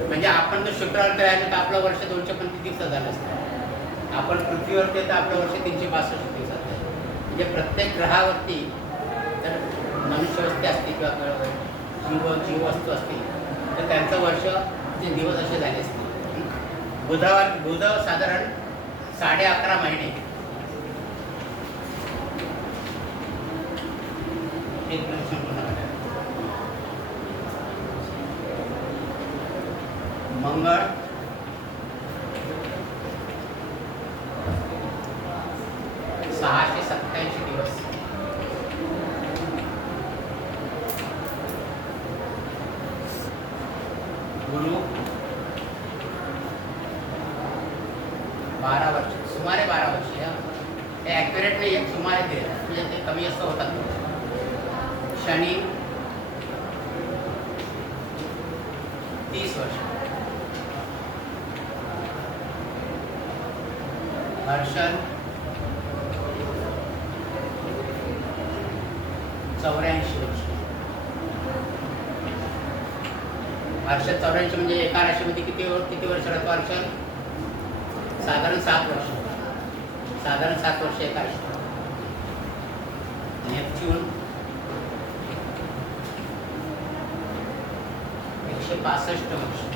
म्हणजे आपण जर शुक्रवार करायचं तर आपलं वर्ष 225 दिवसात झालं असतं. आपण पृथ्वीवरती तर आपलं वर्ष 362 दिवसात आहे. म्हणजे प्रत्येक ग्रहावरती तर मनुष्यवस्ती असते किंवा जीववस्तू असतील तर त्यांचं वर्ष ते दिवस असे झाले असतील. बुध साधारण 11.5 महिने एक वर्ष पूर्ण करायचं. मंगळ 687 दिवस. गुरु 12 वर्ष सुमारे 12 वर्ष या हे ॲक्युरेट नाही आहे सुमारे ते म्हणजे ते कमी जास्त होतात. शनी 30 वर्ष. हर्षल 84 वर्ष. हर्षद 84 म्हणजे एका राशीमध्ये किती वर्ष राहतो हर्षद? साधारण 7 वर्ष. साधारण 7 वर्ष एका राशीत. नेपच्यून 165 वर्ष.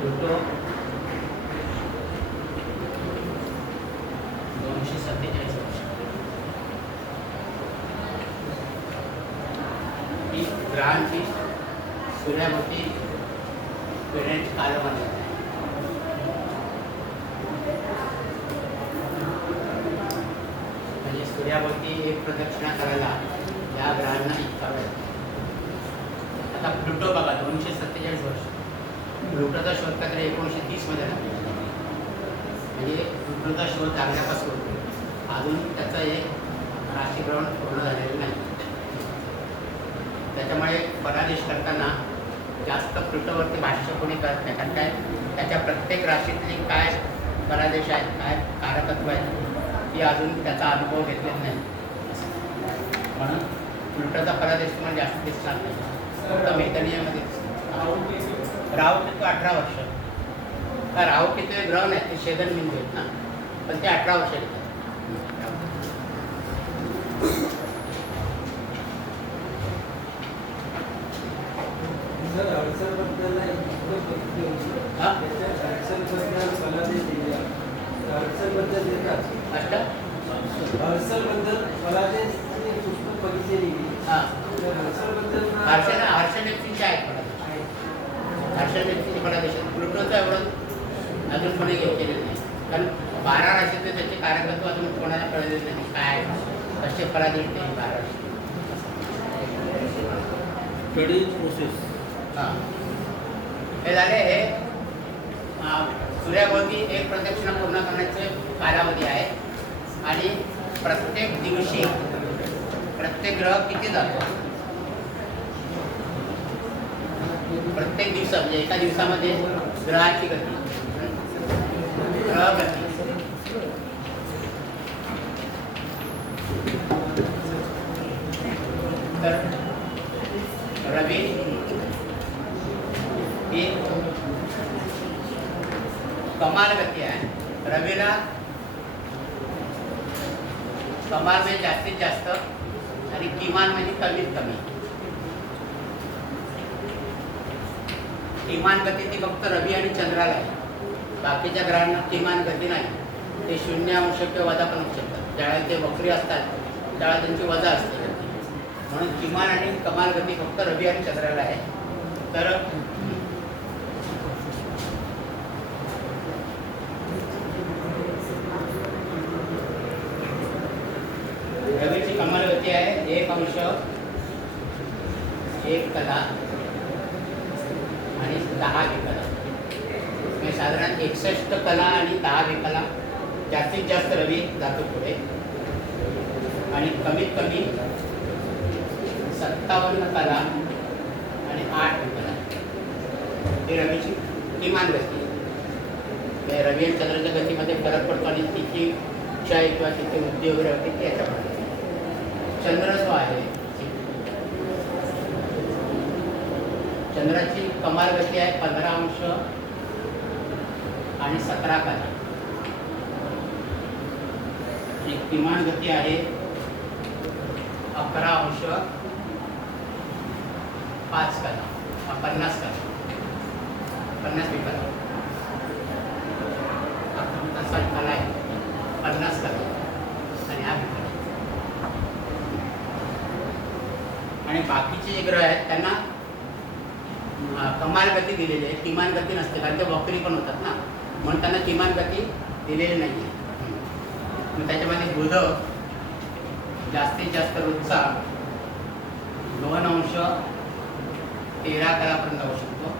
प्लुटो 247 वर्ष. ही ग्रहांची सूर्याभोवती फिरण्याची कालमर्यादा आहे. म्हणजे सूर्याभोवती एक प्रदक्षिणा करायला या ग्रहांना इतका वेळ. आता प्लुटो बघा 247 वर्ष. प्लुटोचा शोध काहीतरी 1930 मध्ये लागला. म्हणजे प्लुटोचा शोध लागल्यापासून अजून त्याचं एक राशीभ्रमण पूर्ण झालेलं नाही. त्याच्यामुळे परादेश करताना जास्त प्लुटोवरती भाष्य कोणी करत नाही. कारण काय त्याच्या प्रत्येक राशीतली काय परादेश आहेत काय कारकत्व आहेत ती अजून त्याचा अनुभव घेतलेला नाही. म्हणून प्लुटोचा परादेश तुम्हाला जास्त दिसणार नाही. फक्त मेकनियामध्ये राहू किती 18 वर्ष. का राहू किती ग्रह नाही ते छेदन बिंदू आहेत ना पण ते 18 वर्ष येतात. सर अडचणबद्दल हा? अडचणबद्दल फलादेश दिले. अडचणबद्दल देतात. हर्षलबद्दल फलादेश पुस्तक बघितलेली. हां हर्षलबद्दल हर्षलेप्तीचे आहेत मला हर्षलेप्तीचे परादेश आहेत. प्लुटोचं एवढं अजून कोणी केलेलं नाही. कारण 12 राशीचे त्याचे कार्यकर्ते अजून कोणाला कळलेले नाही काय कसे परादेश ते 12 राशी. Studies process. हां हे झाले हे सूर्याभोवती एक प्रदक्षिणा पूर्ण करण्याचे कालावधी आहे. आणि प्रत्येक दिवशी प्रत्येक ग्रह किती जातो प्रत्येक दिवस म्हणजे एका दिवसामध्ये ग्रहाची गती ग्रह गती. तर रवी ही कमाल गती आहे. रवीला कमाल म्हणजे जास्तीत जास्त आणि किमान म्हणजे कमीत कमी. किमान गती ती फक्त रवी आणि चंद्राला आहे. बाकीच्या ग्रहांना किमान गती नाही. ते 0 किंवा वजा पण होऊ शकतात. ज्यावेळेला ते वक्री असतात त्यावेळेला त्यांची वजा असते गती. म्हणून किमान आणि कमाल गती फक्त रवी आणि चंद्राला आहे. तर रवीची कमाल गती आहे 1 कला आणि 10 विकला. म्हणजे साधारण 61 कला आणि 10 विकला जास्तीत जास्त रवी जातो पुढे. आणि कमीत कमी 57 कला आणि 8 विकला ही रवीची किमान गती आहे. म्हणजे रवी आणि चंद्राच्या गतीमध्ये फरक पडतो आणि तिची क्षय किंवा तिची वृद्धी वगैरे होते ते याच्यामध्ये. चंद्र जो आहे चंद्राची कमाल गती आहे 15 अंश आणि 17 कला. आणि किमान गती आहे 11 अंश 5 कला 50 कला 50 विकला. तसा कला आहे 50 कला आणि हा विकला. आणि बाकीचे जे ग्रह आहेत त्यांना कमाल गती दिलेली आहे, किमान गती नसते कारण ते वक्री पण होतात ना, म्हणून त्यांना किमान गती दिलेली नाही आहे. मग त्याच्यामध्ये बुध जास्तीत जास्त रोजचा 2 अंश 13 कलापर्यंत जाऊ शकतो.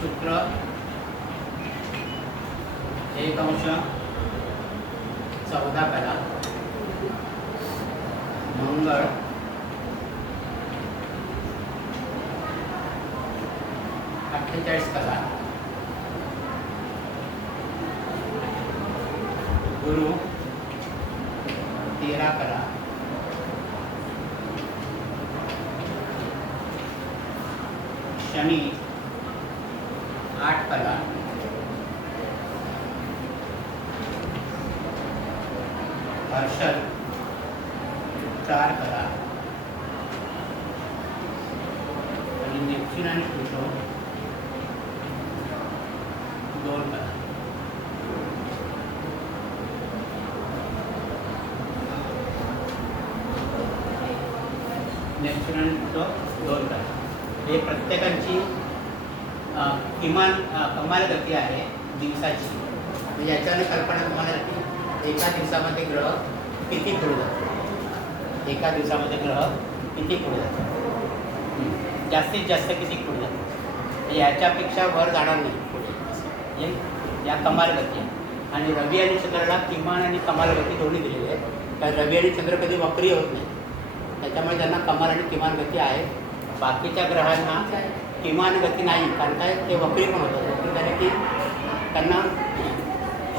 शुक्र 1 अंश 14 कला. मंगळ 48 कला. गुरु 13 कला. शनी 8 कला. हर्षल 4 कला. आणि नेपच्यून आणि प्लुटो 2 कला. नेपच्यून आणि प्लुटो 2 कला. हे प्रत्येकाची किमान कमाल गती आहे दिवसाची. म्हणजे याच्याने कल्पना तुम्हाला की एका दिवसामध्ये ग्रह किती पुढे जातो. एका दिवसामध्ये ग्रह किती पुढे जातो, जास्तीत जास्त किती पुढे जातो. म्हणजे याच्यापेक्षा वर जाणार नाही पुढे असं या कमाल गती आहे. आणि रवी आणि चंद्राला किमान आणि कमाल गती दोन्ही दिलेली आहे. कारण रवी आणि चंद्र कधी वक्री होत नाही, त्याच्यामुळे त्यांना कमाल आणि किमान गती आहे. बाकीच्या ग्रहांना किमान गती नाही कारण काय ते वक्री पण होतात. वक्री झाले की त्यांना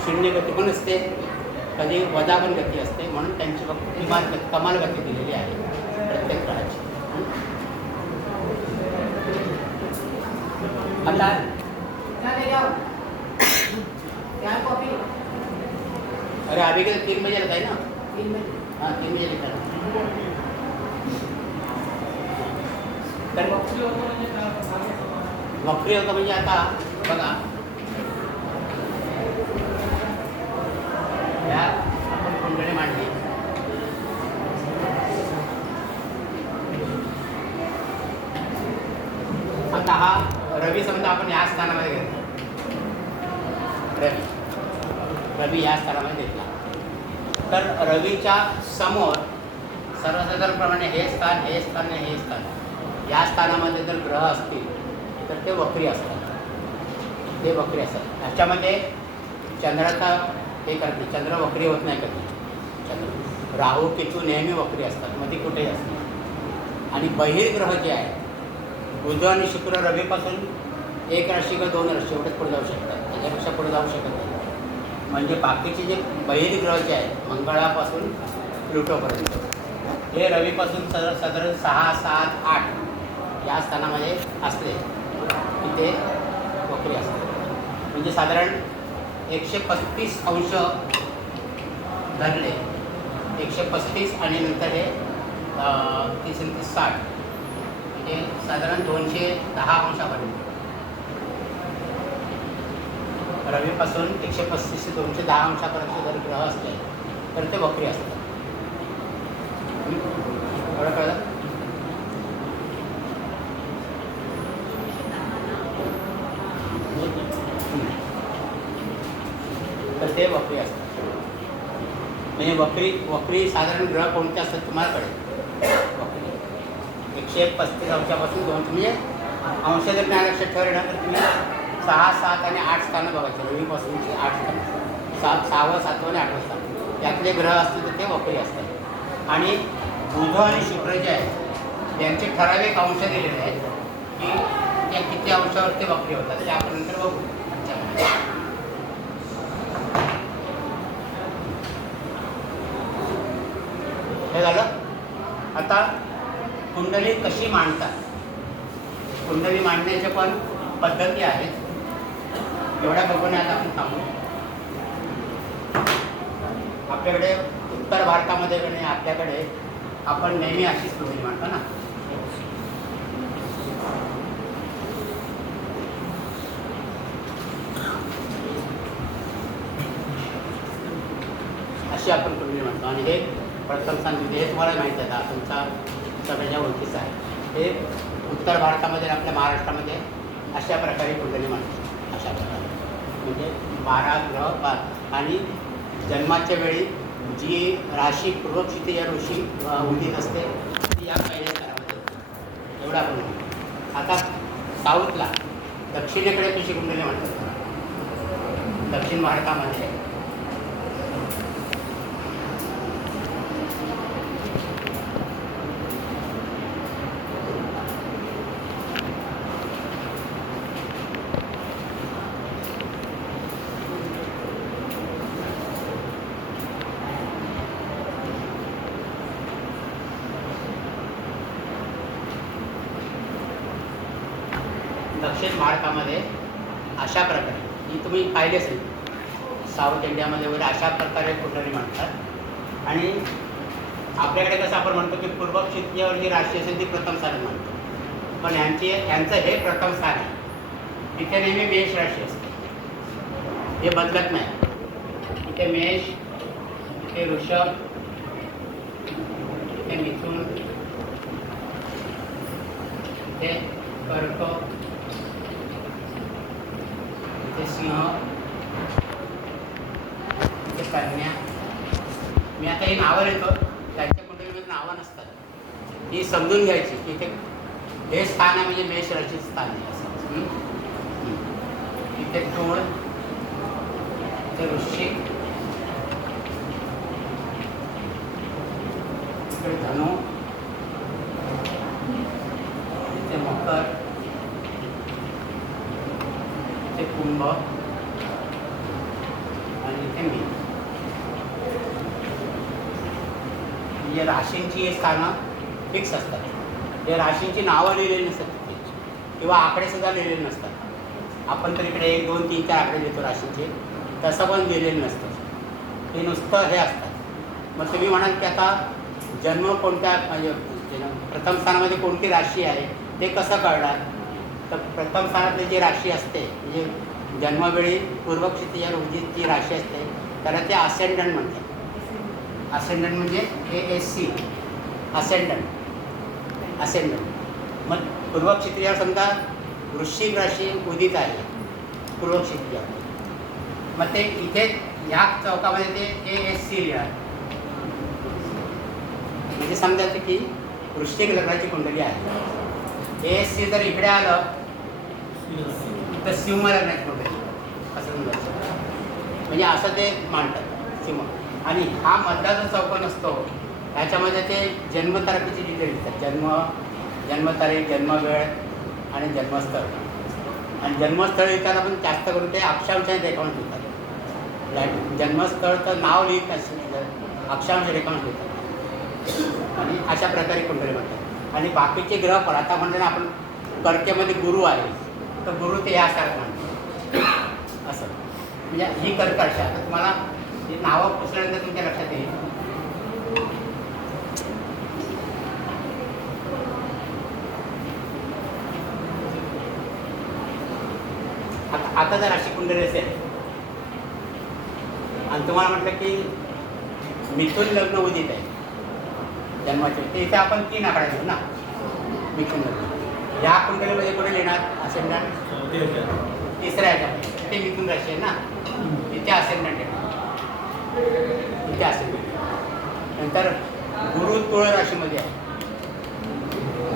0 गती पण असते, कधी वजा पण गती असते. म्हणून त्यांची फक्त किमान गती कमाल गती दिलेली आहे प्रत्येक ग्रहाची. अरे अभी के 3 बजे लगता है ना. 3 बजे लिखा है. तर वक्री होतं म्हणजे आता बघा या आपण कुंडली मांडली. आता हा रवी समजा आपण या स्थानामध्ये घेतला. रवी या स्थानामध्ये घेतला तर रवीच्या समोर सर्वसाधारणप्रमाणे हे स्थान हे स्थान हे स्थान या स्थानामध्ये जर ग्रह असतील तर ते वक्री असतात. ते वक्री असतात. ह्याच्यामध्ये चंद्राचा हे करते. चंद्र वक्री होत नाही कधी. चंद्र राहू केतू नेहमी वक्री असतात, मध्ये कुठेही असतात. आणि बहिर्ग्रह जे आहे बुध आणि शुक्र रवीपासून 1 राशी किंवा 2 राशी एवढेच पुढे जाऊ शकतात, त्याच्यापेक्षा पुढे जाऊ शकत नाही. म्हणजे बाकीचे जे बहिर्ग्रह जे आहेत मंगळापासून प्लुटोपर्यंत हे रवीपासून साधारण 6, 7, 8 या स्थानामध्ये असले की ते वक्री असतात. म्हणजे साधारण 135 अंश धरले, 135 आणि नंतर हे 30 60 ते साधारण 210 अंशापर्यंत. रवीपासून 135 ते 210 अंशापर्यंत जर ग्रह असले तर ते वक्री असतात. एवढं कळलं? तर ते वक्री असतात. म्हणजे वक्री साधारण ग्रह कोणते असतात तुम्हाला कळेल. वक्री 135 अंशापासून 200 म्हणजे अंश जर नाही लक्षात ठेवलं तर तुम्ही 6, 7 आणि 8 स्थानं बघायचे. रवीपासूनची 8 स्थानं, 6वं, 7वं आणि 8वं स्थान यातले ग्रह असतील तर ते वक्री असतात. आणि बुध आणि शुक्र जे आहेत त्यांचे ठराविक अंश दिलेले आहेत की त्या किती अंशावर ते वक्री होतात ते आपण नंतर बघू. हे झालं. आता कुंडली कशी मांडतात, कुंडली मांडण्याच्या पण पद्धती आहेत. एवढ्या बघण्यात आपण थांबू. आपल्याकडे उत्तर भारतामध्ये नाही, आपल्याकडे आपण नेहमी अशीच कुंडली मांडतो ना. अशी आपण कुंडली मांडतो. आणि हे प्रथम स्थान हे तुम्हाला माहीत आहे, तुमचा सगळ्या ओळखीचं आहे. हे उत्तर भारतामध्ये आपल्या महाराष्ट्रामध्ये अशा प्रकारे कुंडली मांडतो. अशा प्रकारे म्हणजे 12 ग्रह आणि जन्माच्या वेळी जी राशी पूर्व क्षितिज ऋषी उदित असते ती या पहिल्या स्तरामध्ये एवढा आपण म्हणतो. आता साऊथला दक्षिणेकडे कशी कुंडली म्हणतात. दक्षिण भारतामध्ये अशा प्रकारे ही तुम्ही पाहिली असेल साऊथ इंडियामध्ये वगैरे अशा प्रकारे कुंडली म्हणतात. आणि आपल्याकडे कसं आपण म्हणतो की पूर्व क्षितिजावर जी राशी असेल ती प्रथम स्थान म्हणतो. पण यांचं हे प्रथम स्थान आहे. तिथे नेहमी मेष राशी असते, हे बदलत नाही. इथे मेष, इथे वृषभ, इथे मिथुन, इथे कर्क, इथे सिंह, इथे कन्या. मी आता ही नावं लिहितो, त्यांच्या कुंडलीमध्ये नावं नसतात. ही समजून घ्यायची की इथे हे स्थान आहे म्हणजे मेष राशीचं स्थान आहे असं. इथे तूळ, इथे वृश्चिक, इथे धनु, इथे मकर, इथे कुंभ आणि इथे मीन. म्हणजे राशींची हे स्थानं फिक्स असतात. हे राशींची नावं लिहिलेली नसतात तिथे किंवा आकडे सुद्धा लिहिलेले नसतात. आपण तर इकडे 1, 2, 3, 4 आकडे लिहितो राशींचे, तसं पण लिहिलेलं नसतं. हे नुसतं हे असतात. मग तुम्ही म्हणाल की आता जन्म कोणत्या म्हणजे प्रथम स्थानामध्ये कोणती राशी आहे ते कसं कळणार. तर प्रथम स्थानातली जी राशी असते म्हणजे जन्मवेळी पूर्व क्षितिज उदित जी राशी असते त्याला ते असेंडंट म्हणतात. असेंडंट म्हणजे ASC असेंडंट. मग पूर्व क्षितिजावर समजा वृश्चिक राशी उदित आहे पूर्व क्षितिजावर, मग ते इथे ह्या चौकामध्ये ते ASC लिहा. म्हणजे समजायचं की वृश्चिक लग्नाची कुंडली आहे. ASC जर इकडे आलं तर सिंह लग्नाची कुंडली असं समजायचं. म्हणजे असं ते मांडतात सिंह. आणि हा मधला जो चौकोन असतो ह्याच्यामध्ये ते जन्मतारखेची डिटेल लिहितात. जन्मतारीख, जन्मवेळ आणि जन्मस्थळ. आणि जन्मस्थळ लिहिताना पण जास्त करून ते अक्षांशाने रेखावून लिहितात. जन्मस्थळ तर नाव लिहित नसतं, अक्षांश रेखावून लिहितात. आणि अशा प्रकारे कुंडली म्हणतात. आणि बाकीचे ग्रह पण आता म्हणलं ना आपण कर्केमध्ये गुरु आहे तर गुरु ते यासारखं म्हणतात असं. म्हणजे ही कर्क राशी. आता तुम्हाला ही नावं पुसल्यानंतर तुमच्या लक्षात येईल. आता जर अशी कुंडली असेल आणि तुम्हाला म्हटलं की मिथून लग्न उदित आहे जन्माचे, ते इथे आपण 3 आकडा घेऊ ना. मिथून लग्न या कुंडलीमध्ये कुठे लिहिणार असेंडंट ते ह्याच्यात. तिसऱ्या ह्याच्यामध्ये ते मिथून राशी आहे ना, तिथे असेंडंट आहे, तिथे असेंडंट. नंतर गुरु तुळ राशीमध्ये आहे,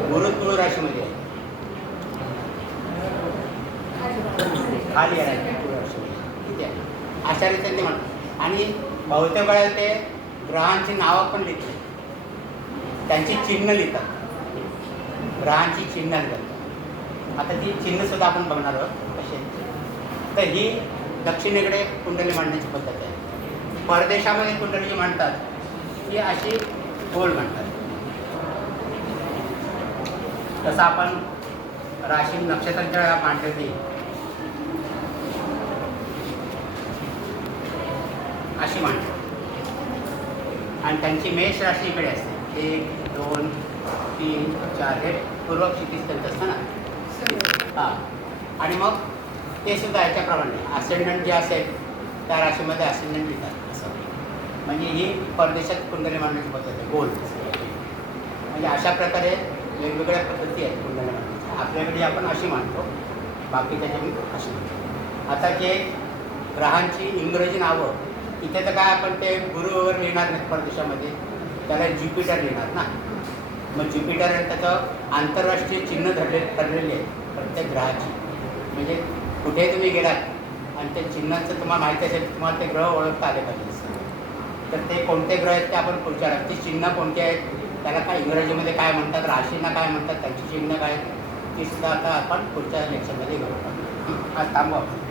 गुरु तुळ राशीमध्ये आहे, खाली आहे तुळ राशीमध्ये तिथे आहे. अशा रीतीने ते म्हणतात. आणि बहुतेक वेळेला ते ग्रहांची नावं पण लिहितात, त्यांची चिन्ह लिहितात, ग्रहांची चिन्ह लिहितात. आता ती चिन्हसुद्धा आपण बघणार आहोत कशी आहेत. तर ही दक्षिणेकडे कुंडली मांडण्याची पद्धत आहे. परदेशामध्ये कुंडली जी म्हणतात ती अशी गोल म्हणतात. तसं आपण राशी नक्षत्रांच्या मांडली ती अशी मांडतात. आणि त्यांची मेष राशी इकडे असते. 1, 2, 3, 4 हे पूर्व क्षितिज त्यांचं असतं ना. हां. आणि मग ते सुद्धा याच्याप्रमाणे असेंडंट जे असेल त्या राशीमध्ये असेंडंट लिहितात असं. म्हणजे ही परदेशात कुंडली मांडण्याची पद्धत आहे गोल. म्हणजे अशा प्रकारे वेगवेगळ्या पद्धती आहेत कुंडली मांडण्याच्या. आपल्याकडे आपण अशी मांडतो, बाकी त्याच्यामध्ये अशी मांडतो. आता जे ग्रहांची इंग्रजी नावं इथे तर काय आपण ते गुरु वगैरे लिहिणार नाहीत परदेशामध्ये, त्याला ज्युपिटर लिहिणार ना. मग ज्युपिटर त्याचं आंतरराष्ट्रीय चिन्ह ठरलेली आहे प्रत्येक ग्रहाची. म्हणजे कुठे तुम्ही गेलात आणि त्या चिन्हांचं तुम्हाला माहिती असेल, तुम्हाला ते ग्रह ओळखता आले पाहिजे. तर ते कोणते ग्रह आहेत ते आपण पुढच्या ती चिन्ह कोणती आहेत, त्याला काय इंग्रजीमध्ये काय म्हणतात, राशींना काय म्हणतात, त्यांची चिन्ह काय आहेत, ती सुद्धा आता आपण पुढच्या लेक्चरमध्ये घेऊ. आज थांबू आपण.